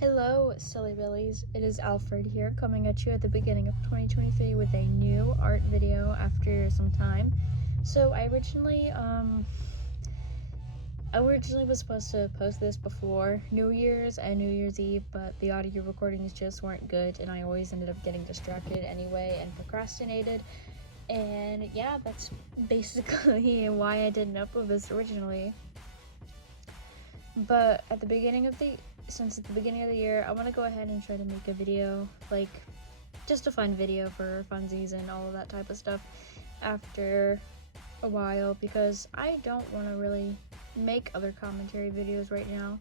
Hello, silly billies. It is Alfred here, coming at you at the beginning of 2023 with a new art video after some time. So I originally was supposed to post this before New Year's and New Year's Eve, but the audio recordings just weren't good, and I always ended up getting distracted anyway and procrastinated. And yeah, that's basically why I didn't upload this originally. But since at the beginning of the year, I want to go ahead and try to make a video, like just a fun video for funsies and all of that type of stuff after a while, because I don't want to really make other commentary videos right now.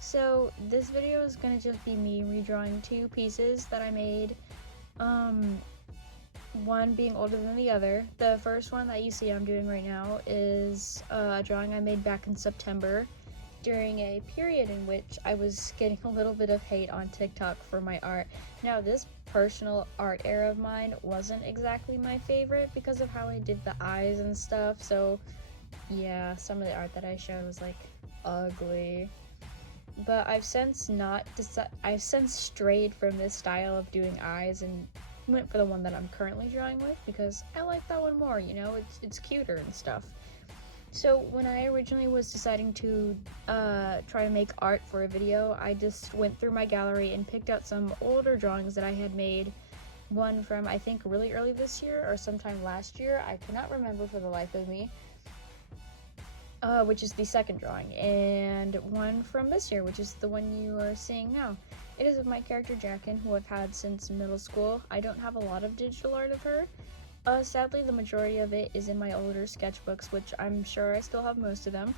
So this video is going to just be me redrawing two pieces that I made, one being older than the other. The first one that you see I'm doing right now is a drawing I made back in September, during a period in which I was getting a little bit of hate on TikTok for my art. Now, this personal art era of mine wasn't exactly my favorite because of how I did the eyes and stuff, so yeah, some of the art that I showed was like ugly. But I've since strayed from this style of doing eyes and went for the one that I'm currently drawing with, because I like that one more, you know, it's cuter and stuff. So when I originally was deciding to try to make art for a video, I just went through my gallery and picked out some older drawings that I had made. One from, I think, really early this year or sometime last year. I cannot remember for the life of me, which is the second drawing, and one from this year, which is the one you are seeing now. It is of my character Jackin, who I've had since middle school. I don't have a lot of digital art of her. Sadly, the majority of it is in my older sketchbooks, which I'm sure I still have most of them.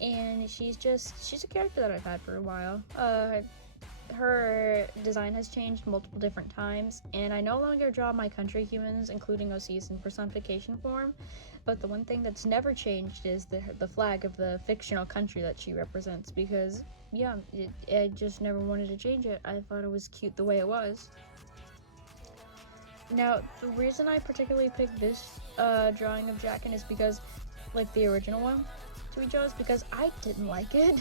And she's a character that I've had for a while. Her design has changed multiple different times, and I no longer draw my country humans, including OCs, in personification form. But the one thing that's never changed is the flag of the fictional country that she represents, because, yeah, I just never wanted to change it. I thought it was cute the way it was. Now, the reason I particularly picked this drawing of Jackin is because, like the original one to redraw, is because I didn't like it.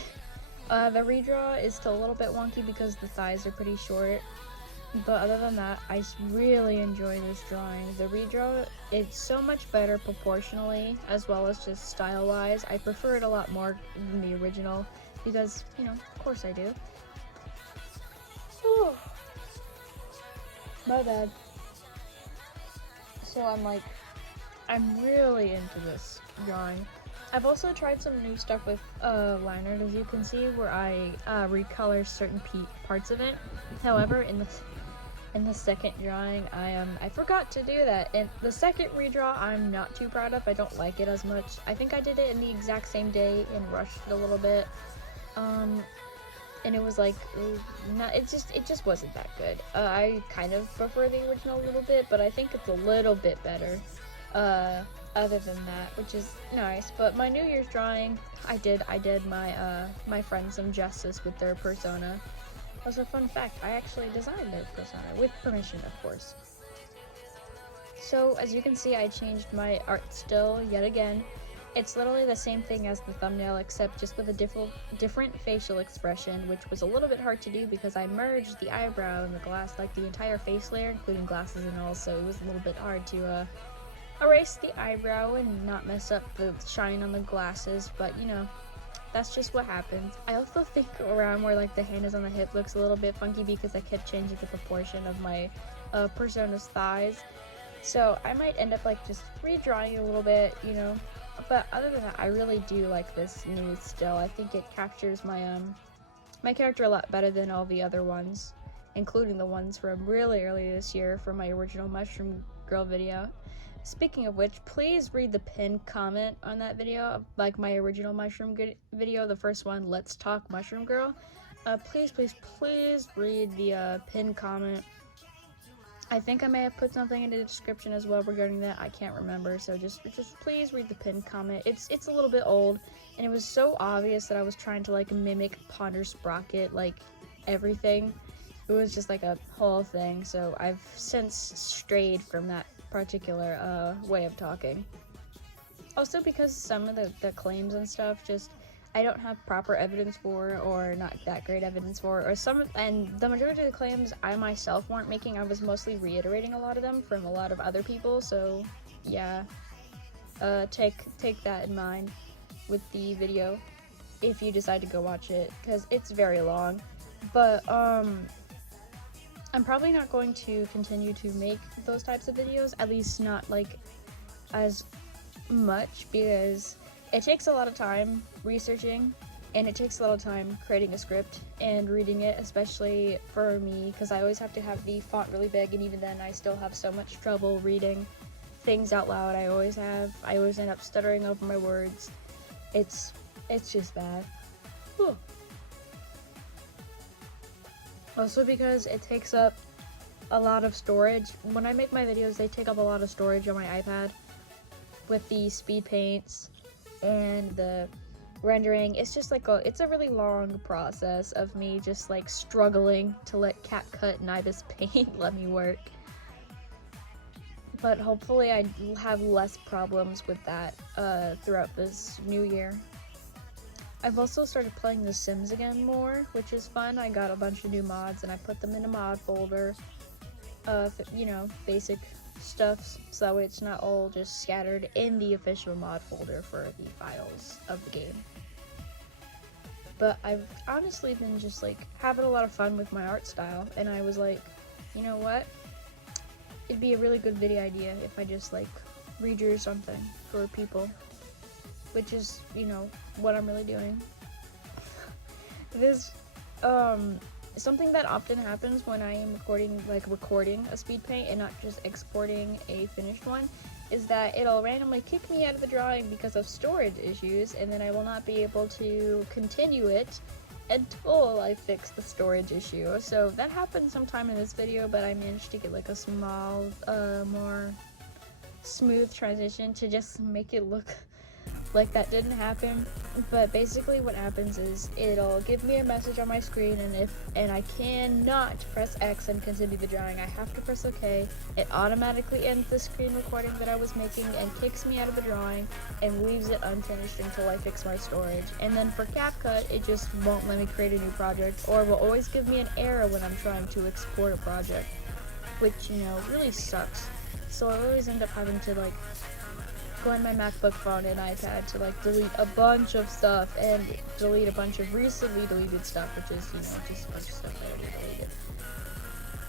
The redraw is still a little bit wonky because the thighs are pretty short, but other than that, I really enjoy this drawing. The redraw, it's so much better proportionally as well as just style-wise. I prefer it a lot more than the original because, you know, of course I do. Whew. My bad. So I'm really into this drawing. I've also tried some new stuff with liner, as you can see, where I recolor certain parts of it. However, in the second drawing, I forgot to do that. And the second redraw, I'm not too proud of. I don't like it as much. I think I did it in the exact same day and rushed it a little bit. And it was like, it just wasn't that good. I kind of prefer the original a little bit, but I think it's a little bit better, other than that, which is nice. But my New Year's drawing, I did my friends some justice with their persona. Also, fun fact, I actually designed their persona, with permission, of course. So, as you can see, I changed my art still yet again. It's literally the same thing as the thumbnail, except just with a different facial expression, which was a little bit hard to do because I merged the eyebrow and the glass, like the entire face layer, including glasses and all, so it was a little bit hard to erase the eyebrow and not mess up the shine on the glasses, but you know, that's just what happens. I also think around where like the hand is on the hip looks a little bit funky because I kept changing the proportion of my persona's thighs, so I might end up like just redrawing it a little bit, you know. But other than that, I really do like this new still. I think it captures my my character a lot better than all the other ones, including the ones from really early this year from my original Mushroom Girl video. Speaking of which, please read the pinned comment on that video, like my original Mushroom video, the first one, Let's Talk Mushroom Girl. Please read the pinned comment. I think I may have put something in the description as well regarding that. I can't remember, so just please read the pinned comment. It's a little bit old, and it was so obvious that I was trying to like mimic Ponder Sprocket, like everything. It was just like a whole thing, so I've since strayed from that particular way of talking. Also, because some of the claims and stuff, just I don't have proper evidence for, or not that great evidence for, or and the majority of the claims I myself weren't making. I was mostly reiterating a lot of them from a lot of other people, so yeah, take that in mind with the video if you decide to go watch it, because it's very long. But I'm probably not going to continue to make those types of videos, at least not like as much, because it takes a lot of time researching, and it takes a lot of time creating a script and reading it, especially for me, because I always have to have the font really big, and even then I still have so much trouble reading things out loud. I always end up stuttering over my words. It's just bad. Whew. Also because it takes up a lot of storage. When I make my videos, they take up a lot of storage on my iPad with the speed paints and the rendering. It's just like it's a really long process of me just like struggling to let CapCut and Ibis Paint let me work. But hopefully I have less problems with that throughout this new year. I've also started playing The Sims again more, which is fun. I got a bunch of new mods and I put them in a mod folder. You know, basic stuff, so that way it's not all just scattered in the official mod folder for the files of the game. But I've honestly been just like having a lot of fun with my art style, and I was like, you know what? It'd be a really good video idea if I just like redrew something for people, which is, you know, what I'm really doing. This something that often happens when I am recording a speed paint and not just exporting a finished one, is that it'll randomly kick me out of the drawing because of storage issues, and then I will not be able to continue it until I fix the storage issue. So that happened sometime in this video, but I managed to get like a small, more smooth transition to just make it look like that didn't happen. But basically what happens is it'll give me a message on my screen, and I cannot press X and continue the drawing. I have to press OK. It automatically ends the screen recording that I was making and kicks me out of the drawing and leaves it unfinished until I fix my storage. And then for CapCut, it just won't let me create a new project, or will always give me an error when I'm trying to export a project, which, you know, really sucks. So I always end up having to like go on my MacBook phone and iPad to like delete a bunch of stuff and delete a bunch of recently deleted stuff, which is, you know, just a bunch of stuff I already deleted.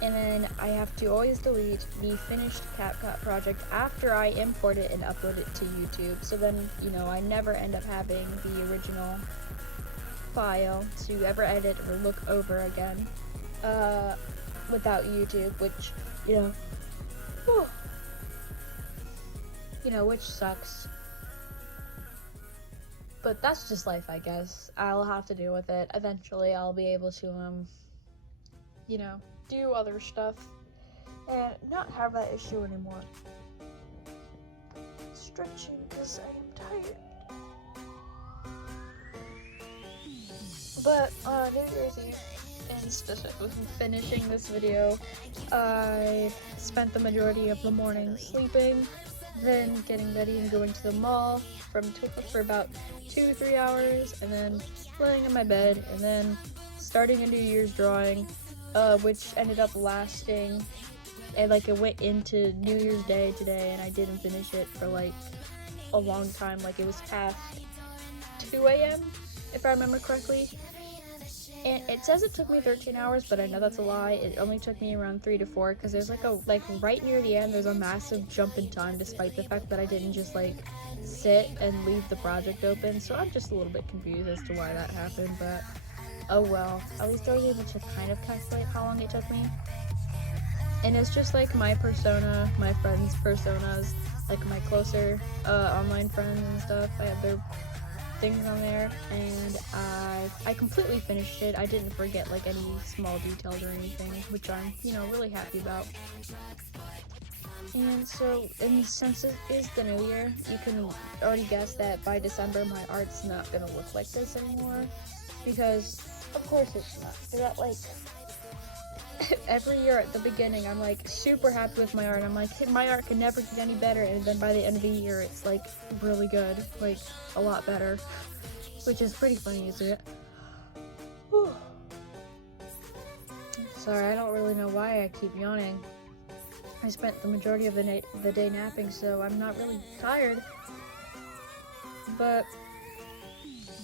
And then I have to always delete the finished CapCut project after I import it and upload it to YouTube. So then, you know, I never end up having the original file to ever edit or look over again without YouTube, which, you know, whew, which sucks. But that's just life, I guess. I'll have to deal with it. Eventually, I'll be able to, you know, do other stuff and not have that issue anymore. Stretching because I am tired. But New Year's Eve, instead of finishing this video, I spent the majority of the morning sleeping, then getting ready and going to the mall for about 2-3 hours, and then laying in my bed, and then starting a New Year's drawing, which ended up lasting, and like it went into New Year's Day today, and I didn't finish it for like a long time. Like it was past 2 a.m. if I remember correctly. And it says it took me 13 hours, but I know that's a lie. It only took me around 3 to 4, because there's like right near the end, there's a massive jump in time, despite the fact that I didn't just like sit and leave the project open. So I'm just a little bit confused as to why that happened, but oh well. At least I was able to kind of calculate how long it took me. And it's just like my persona, my friends' personas, like my closer online friends and stuff. I have their things on there, and I completely finished it. I didn't forget like any small details or anything, which I'm, you know, really happy about. And so, and since it is the new year, you can already guess that by December my art's not gonna look like this anymore, because of course it's not. That like every year at the beginning I'm like super happy with my art. I'm like, hey, my art can never get any better, and then by the end of the year it's like really good, like a lot better. which is pretty funny, isn't it? Whew. Sorry, I don't really know why I keep yawning. I spent the majority of the day napping, so I'm not really tired. But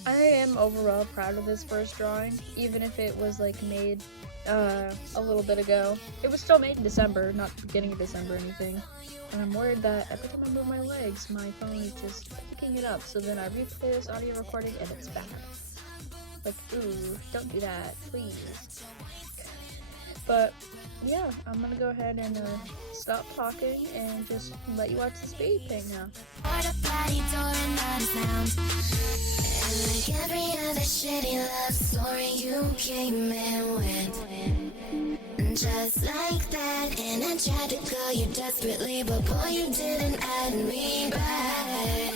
I am overall proud of this first drawing, even if it was like made a little bit ago. It was still made in December, not beginning of December or anything. And I'm worried that every time I move my legs, my phone is just picking it up. So then I replay this audio recording and it's bad. Like, ooh, don't do that, please. But yeah, I'm gonna go ahead and stop talking and just let you watch the speed paint now. Like every other shitty love story, you came and went. Just like that, and I tried to call you desperately, but boy, you didn't add me back.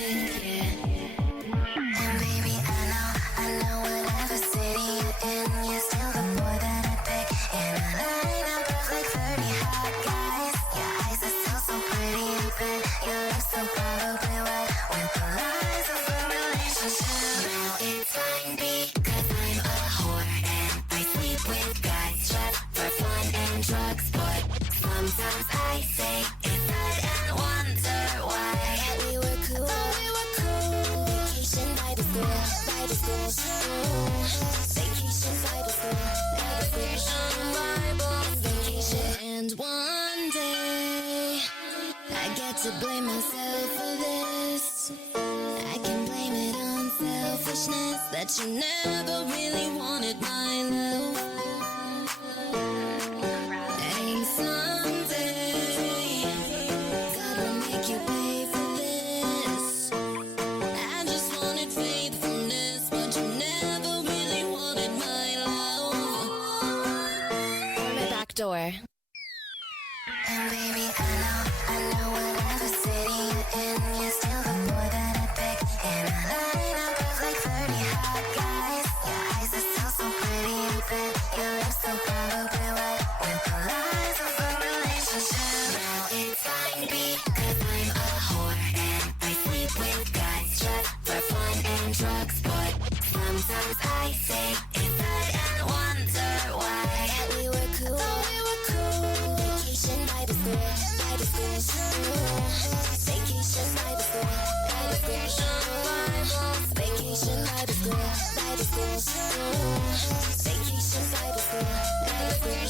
And baby, I know whatever city you're in, you're still the boy that I pick. And I line up of like 30 hot guys. Your eyes are still so pretty and fit. Your lips so probably wet with the lies of a relationship. Now it's fine because I'm a whore and I sleep with guys just for fun and drugs. But sometimes I say it's sad and wonder why we were cool. Vacation by the school, by the school. Vacation by the school, vacation Bible, vacation. And one day I get to blame myself for this. I can blame it on selfishness, that you never really wanted my love. And someday God will make you pay for this. I just wanted faithfulness, but you never really wanted my love. Or my back door. And baby, I know whatever city you're in, you're still the boy that I pick. And I line up of like 30 hot guys. Your eyes are still so pretty and fit. Your lips so probably wet with the lies of a relationship. Now it's fine because I'm a whore and I sleep with guys just for fun and drugs. But sometimes I say it's sad and wonder why we were cool. Vacation by the school, by the school. Vacation by the school, by the school. Vacation by the school, by the school. Vacation by the school, by the school.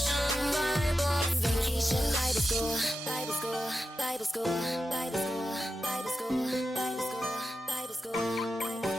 Vacation by the school, by the school, by the school, by the school, by the school, by the school, by the school, by the school.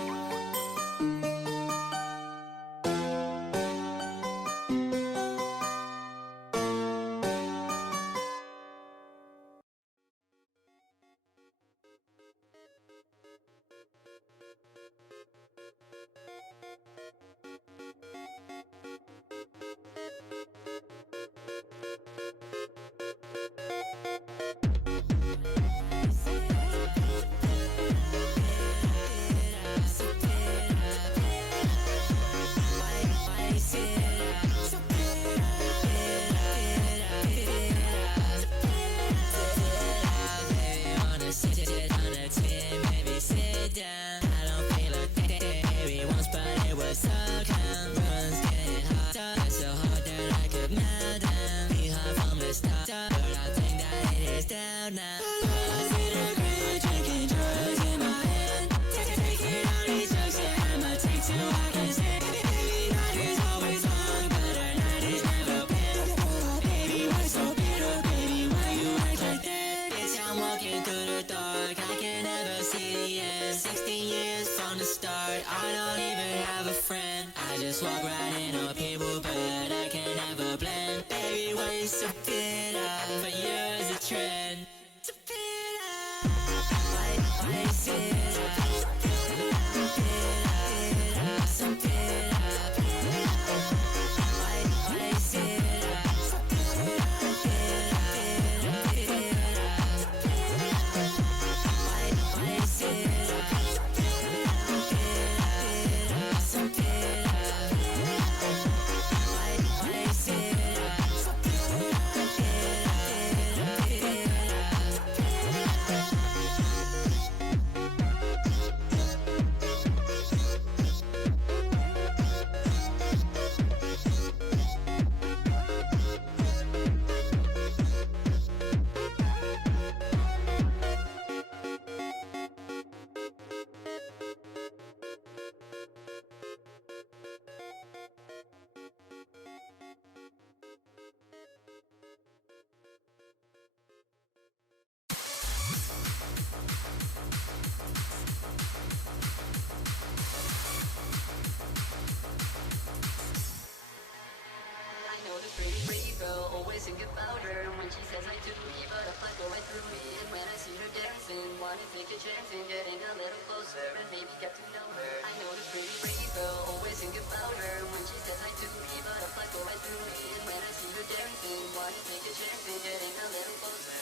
think about her when she says I do me, butterflies go right through me. And when I see her dancing, wanna take a chance in getting a little closer and maybe get to know her. I know this pretty girl, always think about her when she says I do me, butterflies go right through me. And when I see her dancing, wanna take a chance in getting a little closer.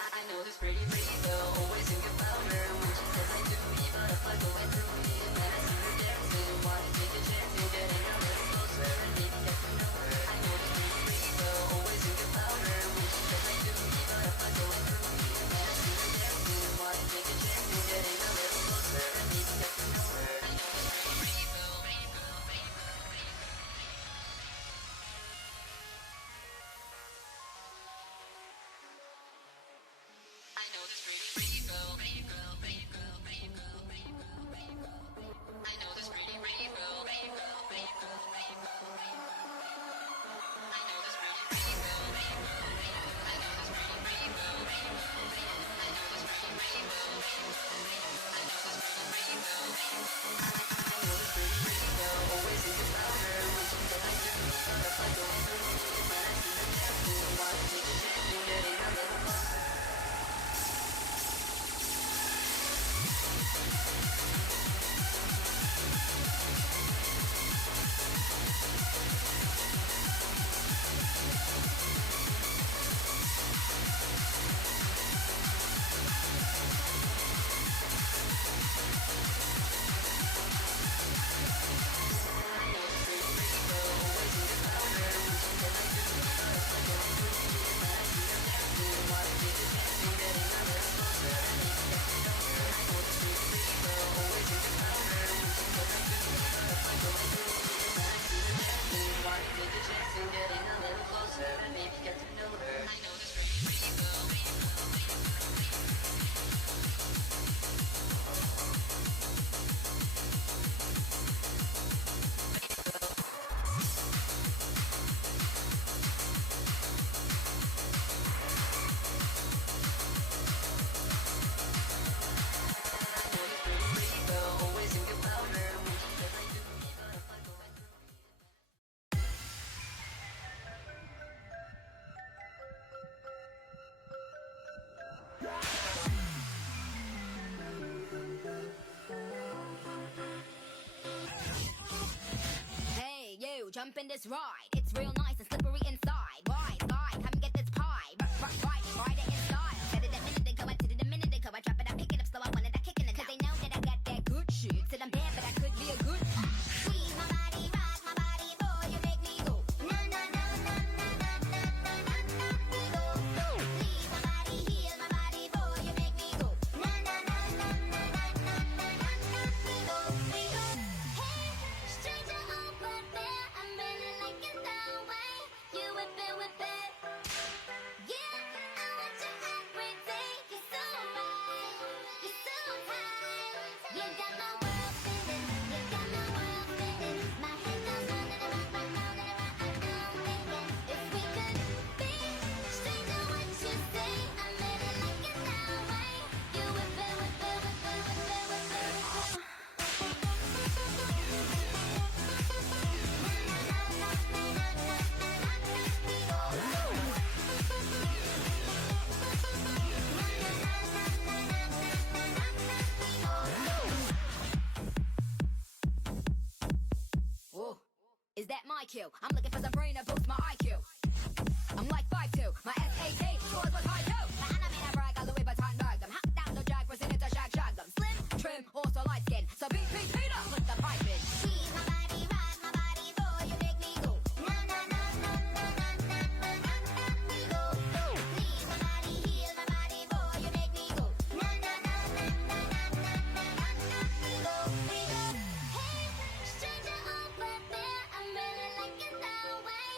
I know this pretty girl, always think about her when she says I do me, butterflies go right through me. And when I see her dancing, wanna take a chance in getting a little closer and maybe get to know her. I know this pretty girl, always think about her when she says I do me, butterflies go right through me. And when I see her dancing, wanna take a chance in getting a little closer and maybe get to know her. I know this pretty girl. I know this pretty girl. I know this pretty girl. I know this pretty girl. I know this pretty girl. I know this pretty girl. I know this pretty girl. I know this pretty girl. I know this pretty girl. Always think about her when she says I do. Butterflies go through me when I see her dancing. Wanna take a chance in getting a little closer. Jump in this ride, it's real nice and slippery inside. Why, come and get this pie. Ride it in style. Said it a minute ago, I did it a minute ago. I drop it, I pick it up, so I wanted that kicking it. Cause they know that I got that good shit. Said I'm bad, but I could be a good. Squeeze my body, rock my body, boy, you make me go. Na na na na na na na na na na me go. Please my body, heal my body, boy, you make me go. Na na na na na na na na na na me go. Hey, stranger over there, I'm really liking the way you whip it, whip it. Yeah, I want you every day. You're so right, you're so tight. You got my world spinning, you got my world spinning. My head goes round and around, round and around. I know thinking if we could be stranger, what you say? I'm really liking that way you whip it, whip it, whip it, whip it, whip it, whip it. Whoa, is that my cue? I'm looking for some brain to boost my IQ. I'm like 5'2", my SAT scores was high too. My anime I brag, I Louis Vuitton bag them. Hop down the jag, presented to shag them. Slim, trim, also light skin. So beat Peter, put the pipe in. Squeeze my body, rock my body, boy, you make me go. Na na na na na na na na na na me go. Please my body, heal my body, boy, you make me go. Na na na na na na na na na na me go. Hey, stranger over there, I'm really liking the way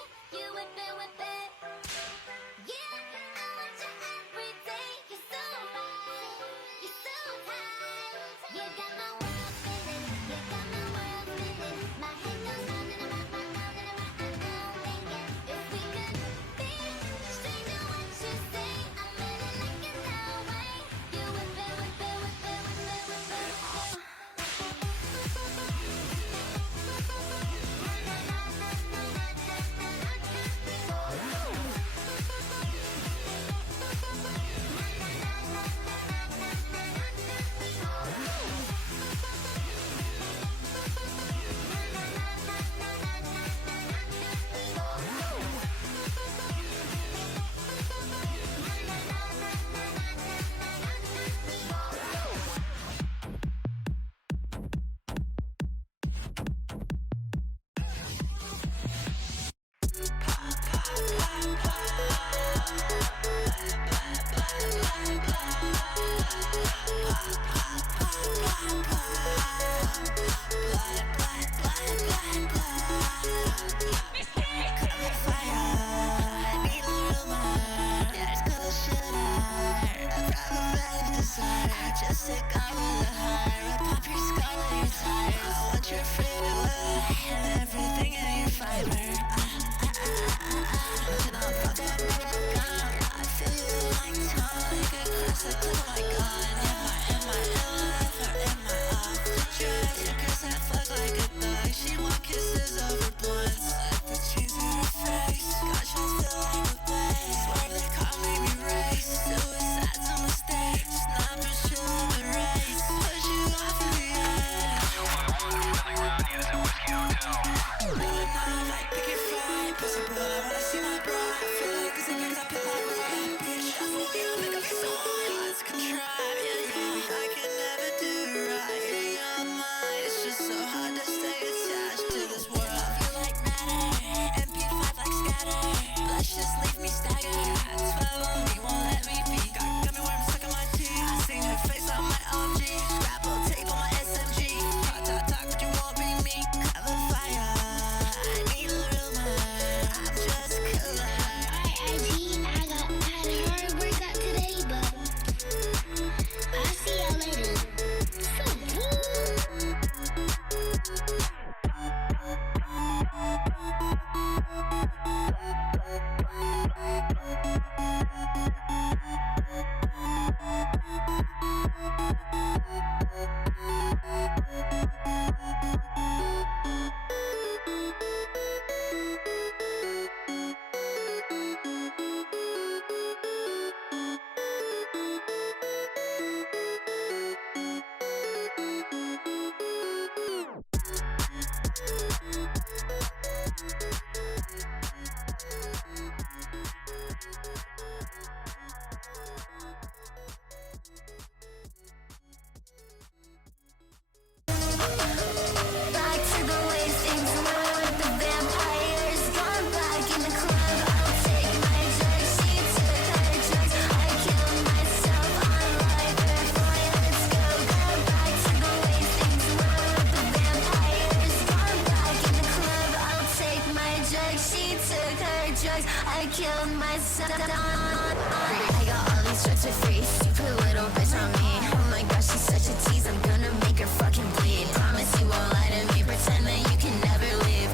drugs. I killed myself. I got all these drugs for free. Stupid little bitch on me. Oh my gosh, she's such a tease. I'm gonna make her fucking bleed. Promise you won't lie to me. Pretend that you can never leave.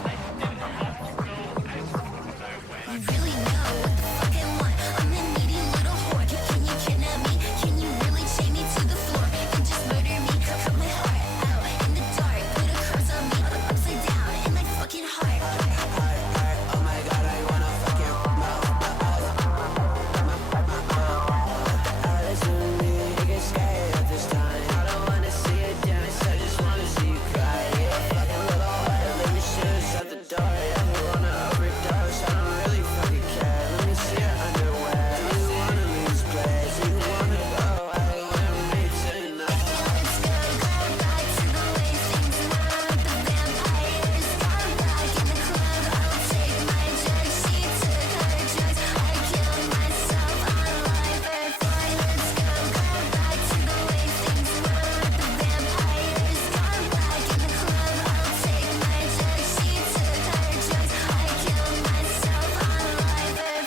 You really know what the fuck I want. I'm a needy little whore. Can you kidnap me? Can you really chain me to the floor and just murder me? Cut my heart out in the dark. Put a curse on me upside down in my fucking heart. Oh my god, I wanna fuck your mouth. Listen to me, you get scared at this time. I don't wanna see you dance, I just wanna see you cry. Yeah, fucking little heart, leave your shoes at the door. Yeah, you wanna overdose, I don't really fucking care. Let me see your underwear. Do you wanna lose place? Do you wanna go away with me tonight? Let's go back to the way things were with the vampires. Gone back in the club. I'll take my drugs. She took her drugs. I killed myself on live air fly. Let's go back to the way things were with the vampires. Gone back in the club. I'll take my drugs. She took her drugs. I killed myself on live air.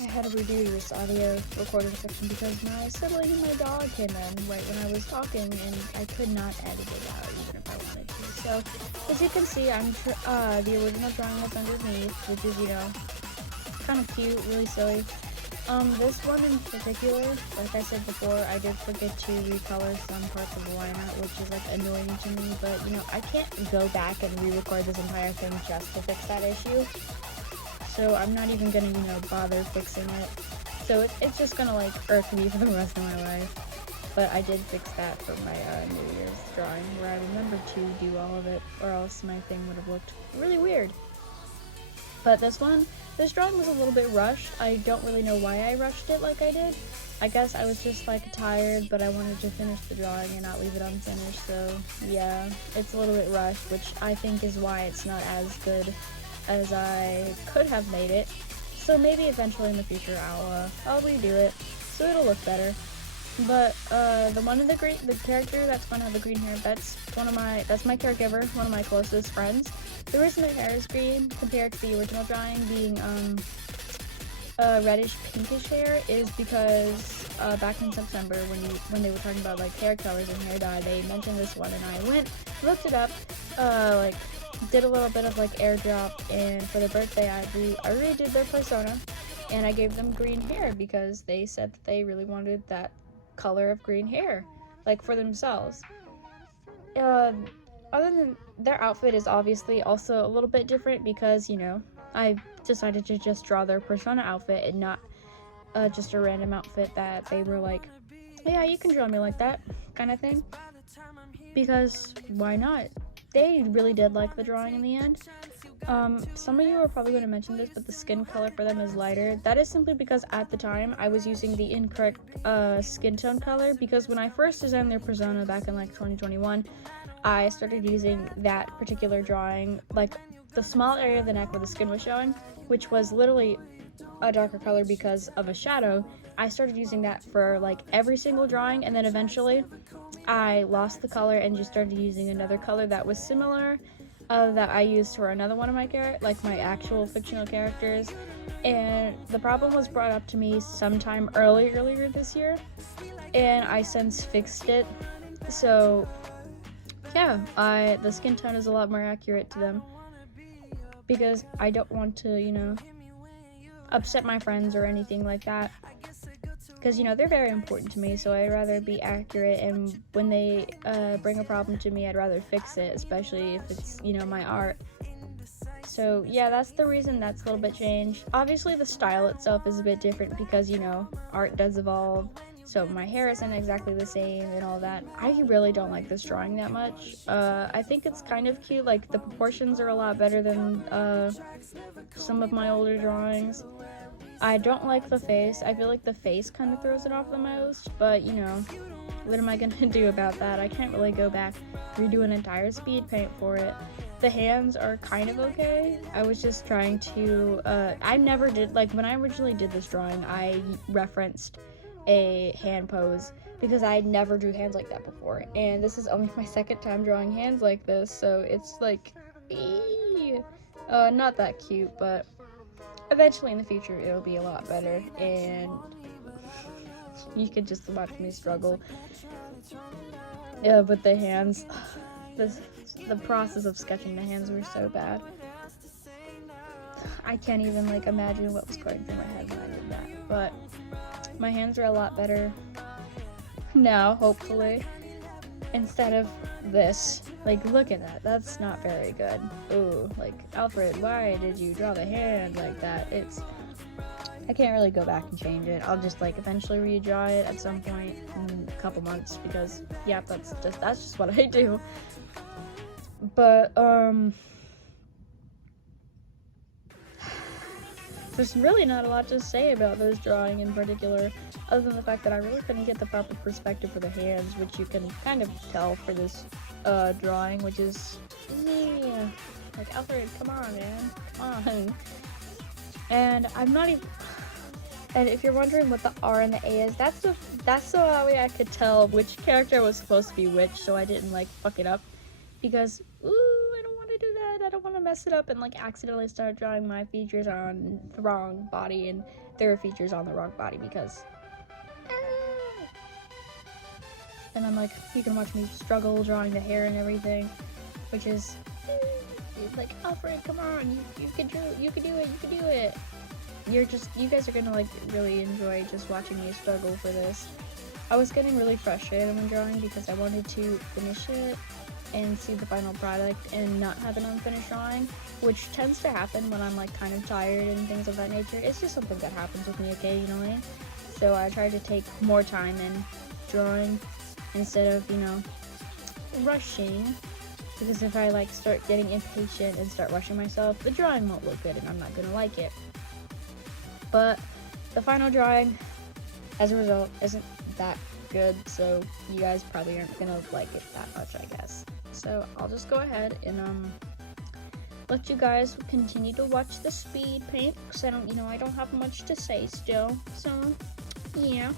I had to redo this audio recording section because my sibling and my dog came in right when I was talking, and I could not edit it out even if I wanted to. So, as you can see, I'm the original drawing that's underneath, which is, you know, kind of cute, really silly. This one in particular, like I said before, I did forget to recolor some parts of the lineup, which is like annoying to me, but you know, I can't go back and re-record this entire thing just to fix that issue. So I'm not even gonna, you know, bother fixing it. So it's just gonna like irk me for the rest of my life. But I did fix that for my New Year's drawing, where I remembered to do all of it, or else my thing would have looked really weird. But this drawing was a little bit rushed. I don't really know why I rushed it like I did. I guess I was just like tired, but I wanted to finish the drawing and not leave it unfinished. So yeah, it's a little bit rushed, which I think is why it's not as good as I could have made it. So maybe eventually in the future I'll redo it so it'll look better. But the character that's gonna have the green hair, that's my caregiver, one of my closest friends. The reason their hair is green compared to the original drawing being reddish pinkish hair is because back in September when they were talking about like hair colors and hair dye, they mentioned this one, and I looked it up, did a little bit of like airdrop, and for their birthday I redid their persona, and I gave them green hair because they said that they really wanted that color of green hair, like for themselves. Other than their outfit is obviously also a little bit different because, you know, I decided to just draw their persona outfit and not just a random outfit that they were like, yeah, you can draw me like that kind of thing, because why not? They really did like the drawing in the end. Some of you are probably going to mention this, but the skin color for them is lighter. That is simply because at the time I was using the incorrect skin tone color, because when I first designed their persona back in like 2021, I started using that particular drawing, like the small area of the neck where the skin was showing, which was literally a darker color because of a shadow. I started using that for like every single drawing, and then eventually I lost the color and just started using another color that was similar, that I used for another one of my my actual fictional characters. And the problem was brought up to me sometime earlier this year, and I since fixed it. So yeah, the skin tone is a lot more accurate to them, because I don't want to, you know, upset my friends or anything like that, because, you know, they're very important to me, so I'd rather be accurate, and when they bring a problem to me, I'd rather fix it, especially if it's, you know, my art. So yeah, that's the reason that's a little bit changed. Obviously the style itself is a bit different because, you know, art does evolve, so my hair isn't exactly the same and all that. I really don't like this drawing that much. I think it's kind of cute, like the proportions are a lot better than some of my older drawings. I don't like the face. I feel like the face kind of throws it off the most, but, you know, what am I gonna do about that? I can't really go back, redo an entire speed paint for it. The hands are kind of okay. I was just trying to, I never did, like when I originally did this drawing, I referenced a hand pose because I never drew hands like that before. And this is only my second time drawing hands like this, so it's like, not that cute, but eventually in the future it'll be a lot better, and you could just watch me struggle. Yeah, but the hands, the process of sketching the hands were so bad. I can't even like imagine what was going through my head when I did that. But my hands are a lot better now, hopefully. Instead of this, like, look at that. That's not very good. Ooh, like, Alfred, why did you draw the hand like that? I can't really go back and change it. I'll just like eventually redraw it at some point in a couple months because yeah, that's just what I do. But there's really not a lot to say about this drawing in particular, other than the fact that I really couldn't get the proper perspective for the hands, which you can kind of tell for this drawing, which is like, Alfred, come on, man, come on. And I'm not even. And if you're wondering what the R and the A is, that's the way I could tell which character was supposed to be which, so I didn't like fuck it up. Because I don't want to do that. I don't want to mess it up and like accidentally start drawing my features on the wrong body and their features on the wrong body because. And I'm like, you can watch me struggle drawing the hair and everything, which is like, Alfred, come on, you can do it. You guys are gonna like really enjoy just watching me struggle for this. I was getting really frustrated when drawing because I wanted to finish it and see the final product and not have an unfinished drawing, which tends to happen when I'm like kind of tired and things of that nature. It's just something that happens with me occasionally. So I try to take more time in drawing instead of, rushing. Because if I like start getting impatient and start rushing myself, the drawing won't look good and I'm not gonna like it. But the final drawing, as a result, isn't that good, so you guys probably aren't gonna like it that much, I guess. So I'll just go ahead and let you guys continue to watch the speed paint, because I don't have much to say still. So yeah.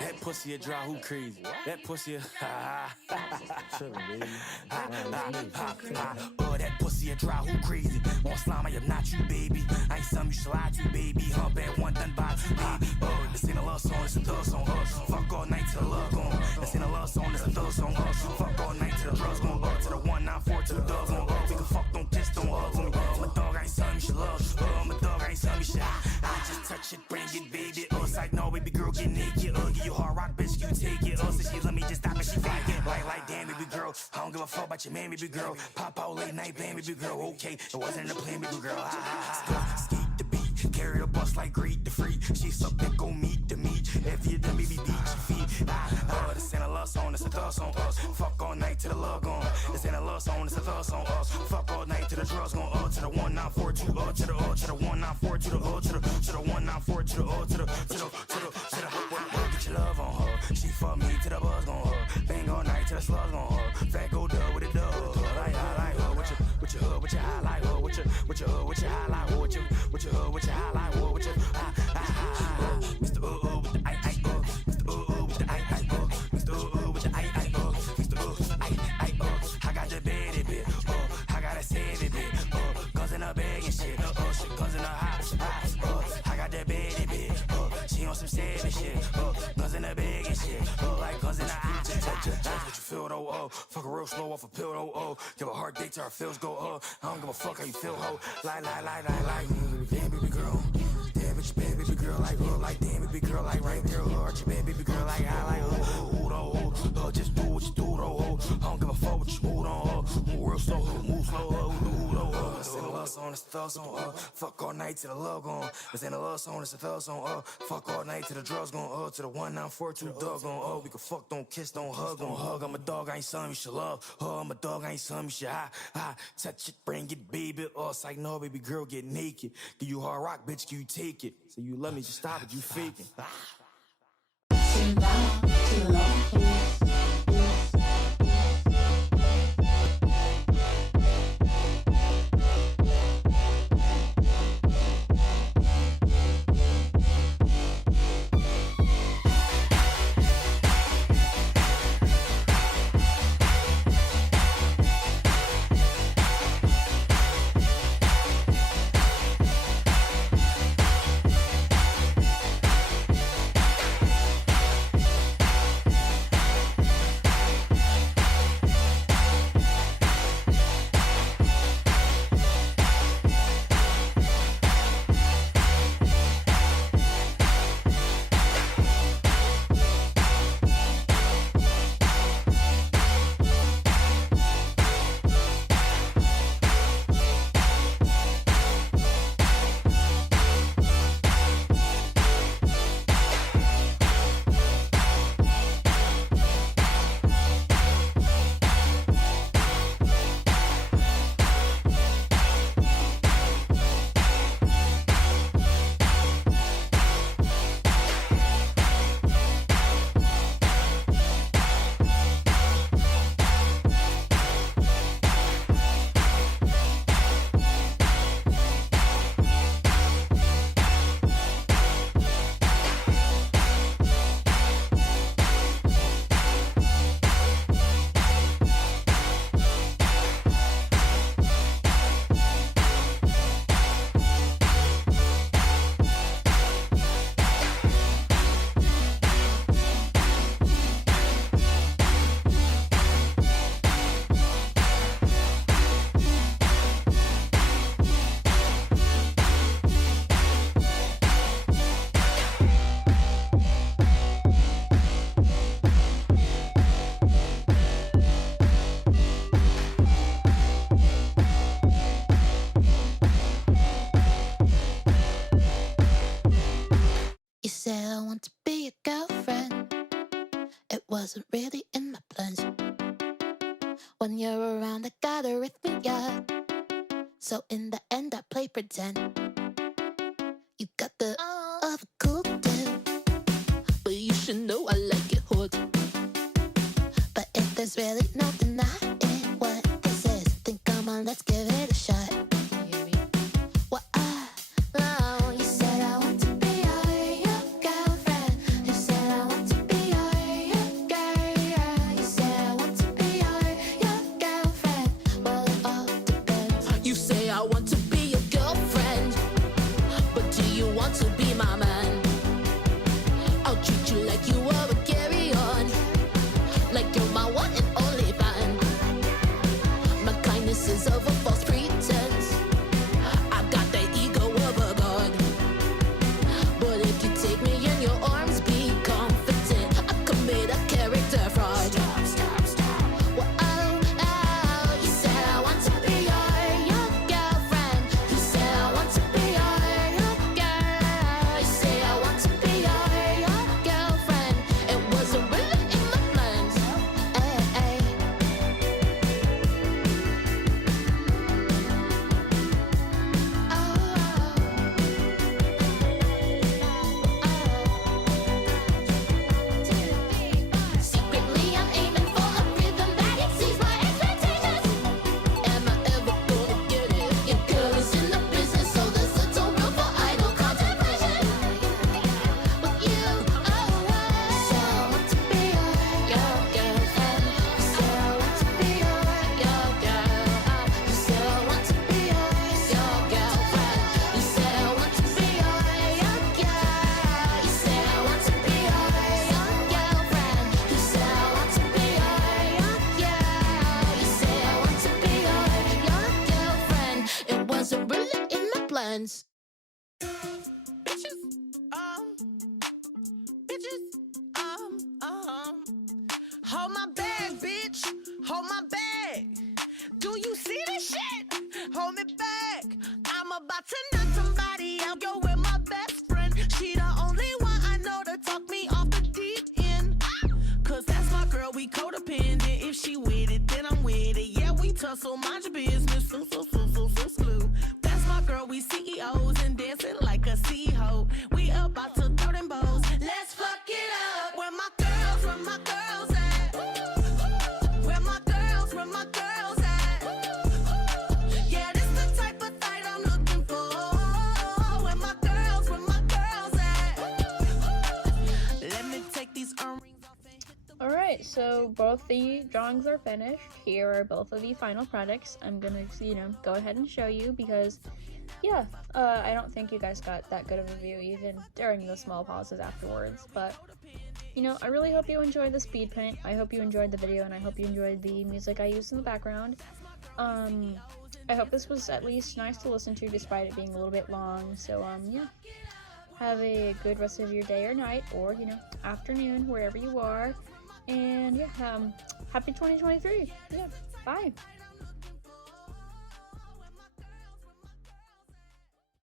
That pussy a draw, who crazy? That pussy a oh, that pussy a draw, who crazy? Want slime, I am not you, baby. I ain't something you should lie to, baby. Hump at one done by me. This ain't a love song, it's a thug song. Fuck all night till the love gone. This ain't a love song, it's a thug song. Fuck all night till the drugs gone. To the 194 to the dog gone. We can fuck, don't kiss, don't hug on me. I'm a dog, I ain't something you should love. I'm a dog, I ain't something you should. I just touch it, bring it, baby. Like no, baby girl, get naked. Give you hard rock, bitch, you take it. So she let me just stop and she fly it. Like damn, baby girl. I don't give a fuck about your man, baby girl. Pop out late night, band, baby girl. Okay, it wasn't in the plan, baby girl. Skeet the beat, carry the bus like greet the free. She suck that go meet the meat. If you done, baby, beat your feet. This ain't a love song, it's a thug song. Fuck all night till the love gone. This ain't a love song, it's a thug song. Fuck all night till the drugs gone. To the 1942, to the 1942, to the 1942, to the get your love on her. She fuck me to the buzz on her. Bang all night till the slugs on her. Fat go dub with a dub. Like her. With your hood, with your highlight hood. With your hood, with your highlight hood. With your hood, with your highlight hood. With your Mr. With the I Mr. With the I Mr. With the I Mr. I got the baby bit. I got a savvy bit. Guns in a bag and shit. Guns in a house. I got that baby bit. She on some savage shit. Guns in a bag and shit. Like guns in a eye. what you feel though, fuck her real slow off a pill though, give a hard date till her feels go, I don't give a fuck how you feel, ho. Lie, damn baby girl, damn bitch, bad baby girl, like damn baby girl, like right there, arch your bad baby girl, like I like, just do what you do though, I don't give a fuck what you move on, move real slow, move slow, this ain't a love song, it's a thug song, fuck all night till the love gone, this ain't a love song, it's a thug song, fuck all night till the drugs gone, to the 1942 dog gone, we can fuck, don't kiss, don't hug, I'm a dog, I ain't something you should love, I'm a dog, I ain't something you should touch it, bring it, baby, it's like, no, baby girl, get naked, give you hard rock, bitch, can you take it, so you love me, just stop it, you faking, Sing down to the Lord, please. Wasn't really in my plans. When you're around, I got arrhythmia. So in the end, I play pretend. You got the of a cool dude, but you should know I like it hot. But if there's really no denying what this is, then come on, let's give it a shot. Well, know you said I want to be your girlfriend. You said I want to be your girl. You said I want to be your girlfriend. Well, it all depends. You say I want to be your girlfriend, but do you want to be my man? I'll treat you like you were a carry-on, like you're my one and only fan. My kindness is of a false pretense. I got the ego of a god, but if you take me in your arms, be confident I commit a character fraud. Well, you said I want to be your girlfriend. You said I want to be your girl. You say I want to be your girlfriend. It wasn't really in my plans. blends. Hold my bag, bitch. Hold my bag. Do you see this shit? Hold me back. I'm about to knock somebody out. Yo, with my best friend. She the only one I know to talk me off the deep end. Cause that's my girl, we codependent. If she with it, then I'm with it. Yeah, we tussle, mind your business. So slew. That's my girl, we CEOs and dancing like a C-ho. We about to throw them bows. Let's fuck it up. Where my girls at? Where my girls at? Yeah, this the type of fight I'm looking for. Where my girls at? Let me take these earrings off and hit the Alright, so both the drawings are finished. Here are both of the final products. I'm gonna, go ahead and show you because, yeah, I don't think you guys got that good of a view even during the small pauses afterwards. But, I really hope you enjoyed the speed paint. I hope you enjoyed the video, and I hope you enjoyed the music I used in the background. I hope this was at least nice to listen to despite it being a little bit long. So, yeah. Have a good rest of your day or night, or, afternoon, wherever you are. And, yeah, happy 2023. Yeah, bye.